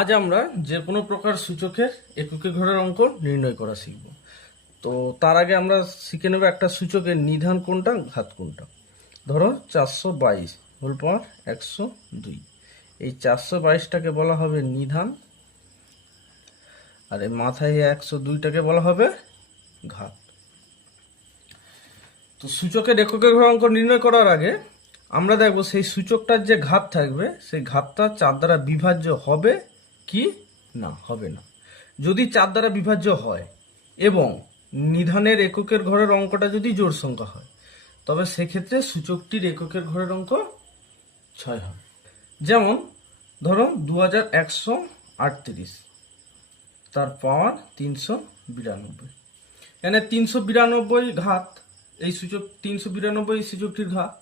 আজ আমরা যে কোনো প্রকার সূচকের এককে ঘরের অঙ্ক নির্ণয় করা শিখব। তো তার আগে আমরা শিখে নেব একটা সূচকের নিধান কোনটা, ঘাত কোনটা। ধরো 422 হোল পাওয়ার 102, এই 422টাকে বলা হবে নিধান, আর এই মাথায় 102টাকে বলা হবে ঘাত। তো সূচকের এককের ঘরের অঙ্ক নির্ণয় করার আগে আমরা দেখব সেই সূচকটার যে ঘাত থাকবে সেই ঘাতটা 4 দ্বারা বিভাজ্য হবে কি না হবে না। যদি 4 দ্বারা বিভাজ্য হয় এবং নিধানের এককের ঘরের অঙ্কটা যদি জোড় সংখ্যা হয়, তবে সেক্ষেত্রে সূচকটির এককের ঘরের অঙ্ক 6 হবে। যেমন ধরো 2138, তার পাওয়ার 392। এখানে 392 ঘাত, এই সূচক 392 এই সূচকটির ঘাত,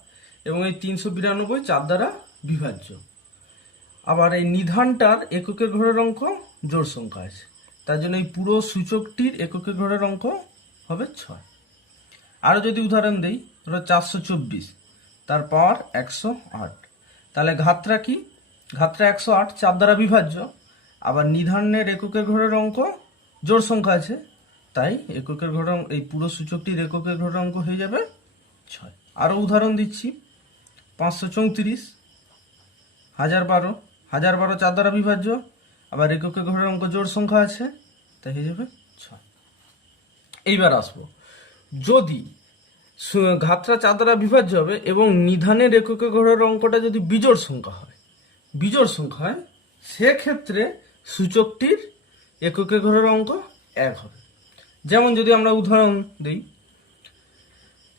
এবং এই 392 4 দ্বারা বিভাজ্য। আবার এই নিধানটার এককের ঘরের অঙ্ক জোড় সংখ্যা আছে, তার জন্য এই পুরো সূচকটির এককের ঘরের অঙ্ক হবে 6। আরো যদি উদাহরণ দেই, ধরো 424, তার পাওয়ার 108, তাহলে ঘাতটা কি? ঘাতটা 108 4 দ্বারা বিভাজ্য। আবার নিধানের এককের ঘরের অঙ্ক জোড় সংখ্যা আছে, তাই এককের ঘরের এই পুরো সূচকটির এককের ঘরের অঙ্ক হয়ে যাবে 6। আরো উদাহরণ দিচ্ছি, 534, 1012, 1012 4 দ্বারা বিভাজ্য, আবার এককের ঘরের অঙ্ক জোড় সংখ্যা আছে, তাই হয়ে যাবে 6। এইবার আসবো, যদি ঘাতটা 4 দ্বারা বিভাজ্য হবে এবং নিধানের এককের ঘরের অঙ্কটা যদি বিজোড় সংখ্যা হয়, বিজোড় সংখ্যা হয়, সেক্ষেত্রে সূচকটির এককের ঘরের অঙ্ক 1 হবে। যেমন যদি আমরা উদাহরণ দিই,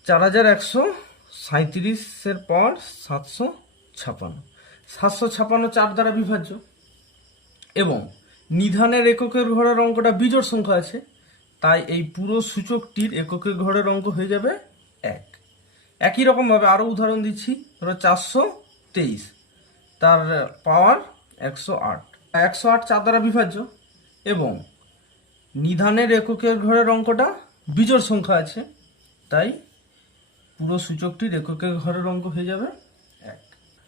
4137 পাওয়ার 756, 756 4 দ্বারা বিভাজ্য এবং নিধানের এককের ঘরের অঙ্কটা বিজোড় সংখ্যা আছে, তাই এই পুরো সূচকটির এককের ঘরের অঙ্ক হয়ে যাবে 1। একই রকম ভাবে আরো উদাহরণ দিচ্ছি, ধরো 423, তার পাওয়ার 108, 108 4 দ্বারা বিভাজ্য এবং নিধানের এককের ঘরের অঙ্কটা বিজোড় সংখ্যা আছে, তাই পুরো সূচকটির এককের ঘরের অঙ্ক হয়ে যাবে 1।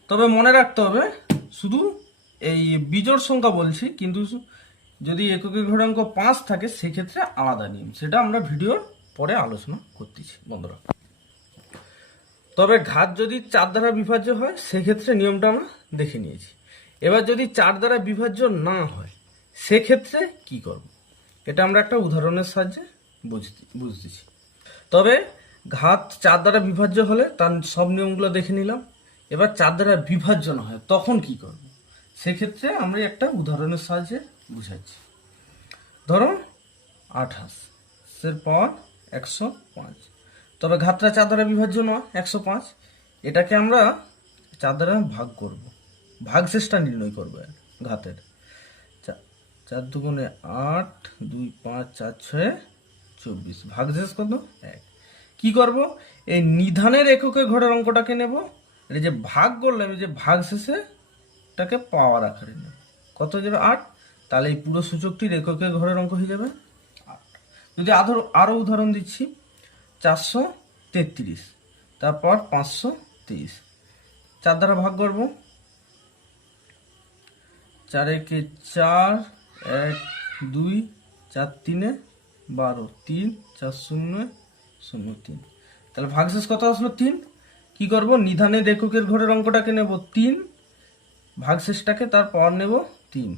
তবে মনে রাখতে হবে, শুধু এই বিজোড় সংখ্যা বলছি, কিন্তু যদি এককের ঘরের অঙ্ক 5 থাকে সেক্ষেত্রে আলাদা নিয়ম, সেটা আমরা ভিডিওর পরে আলোচনা করতেছি বন্ধুরা। তবে ঘাত যদি 4 দ্বারা বিভাজ্য হয় সেক্ষেত্রে নিয়মটা আমরা দেখে নিয়েছি। এবার যদি 4 দ্বারা বিভাজ্য না হয় সেক্ষেত্রে কি করব, এটা আমরা একটা উদাহরণের সাহায্যে বুঝতেছি। তবে ঘাত 4 দ্বারা বিভাজ্য হলে তার সব নিয়মগুলো দেখে নিলাম। এবার 4 দ্বারা বিভাজ্য না হয় তখন কি করব, সেক্ষেত্রে আমরা একটা উদাহরণের সাহায্যে বুঝাচ্ছি। ধরো 28 এর পাওয়ার 105, তবে ঘাতটা 4 দ্বারা বিভাজ্য নয় 105, এটাকে আমরা 4 দ্বারা ভাগ করব, ভাগশেষটা নির্ণয় করব ঘাতের। 4 দুগুণে 8, 2 5 4 6 24, ভাগশেষ কত? 1। কি করব, এই নিধানের এককের ঘরের অঙ্কটাকে নেব, এই যে ভাগ করলাম, এই যে ভাগশেষে টাকে পাওয়ার আকারে নেব, কত হয়ে যাবে? 8। তাহলে এই পুরো সূচকটির এককের ঘরের অঙ্ক হয়ে যাবে 8। যদি আরো উদাহরণ দিচ্ছি, 433, তারপর 523, 4 দ্বারা ভাগ করব, 4 একে 4, 1 2, 4 3 12, 3 4 0 0 3, তাহলে ভাগশেষ কত আসলো? 3। কি করব, নিধানের এককের ঘরের অঙ্কটাকে নেব 3, ভাগশেষটাকে তার পাওয়ার নেব 3,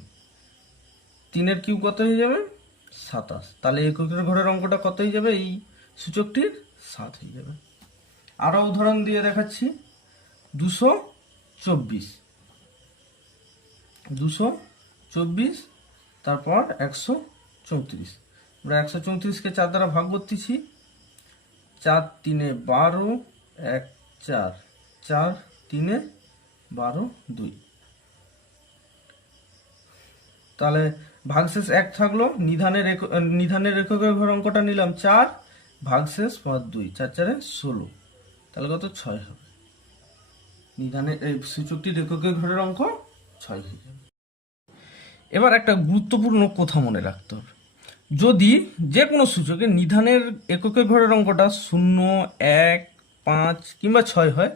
3 এর কিউব কত হয়ে যাবে? 27। তাহলে এককের ঘরের অঙ্কটা কত হয়ে যাবে? এই সূচকটির 7 হয়ে যাবে। আরো উদাহরণ দিয়ে দেখাচ্ছি, 224, 224, তারপর 134, আমরা 134কে 4 দ্বারা ভাগ করতেছি, 4 3 12, 1 4, 4 3 12 2, তাহলে ভাগশেষ 1 থাকলো। নিধানের এককের ঘর অঙ্কটা নিলাম 4, ভাগশেষ 2, 4 4 16, তাহলে কত? 6 হবে। নিধানের এই সূচকটির এককের ঘরের অঙ্ক 6 হয়ে যাবে। এবার একটা গুরুত্বপূর্ণ কথা মনে রাখতে হবে, যদি যে কোনো সূচকে নিধানের এককের ঘরের অঙ্কটা 0, 1, 5 কিংবা 6 হয়,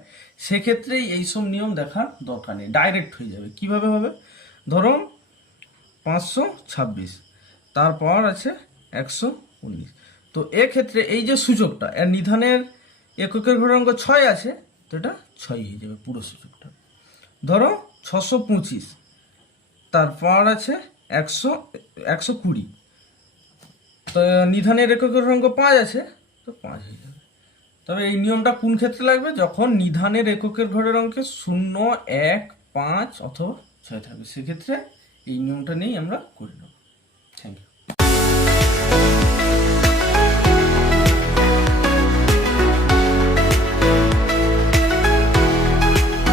সেক্ষেত্রে এইসব নিয়ম দেখার দরকার নেই, ডাইরেক্ট হয়ে যাবে। কিভাবে হবে? ধরো 526, তারপর আছে 119। তো এক্ষেত্রে এই যে সূচকটা এর নিধানের এককের ঘরের অঙ্ক 6 আছে, তো এটা 6 হয়ে যাবে পুরো সূচকটা। ধরো 625, তারপর আছে 120, তো নিধানের এককের ঘরের অঙ্ক 5 আছে, তো 5 হয়ে যাবে। তবে এই নিয়মটা কোন ক্ষেত্রে লাগবে? যখন নিধানের এককের ঘরের অঙ্কে 0, 1, 5 অথবা 6 থাকবে, সেক্ষেত্রে এই নিয়মটা নিয়েই আমরা করে নেব। Thank you.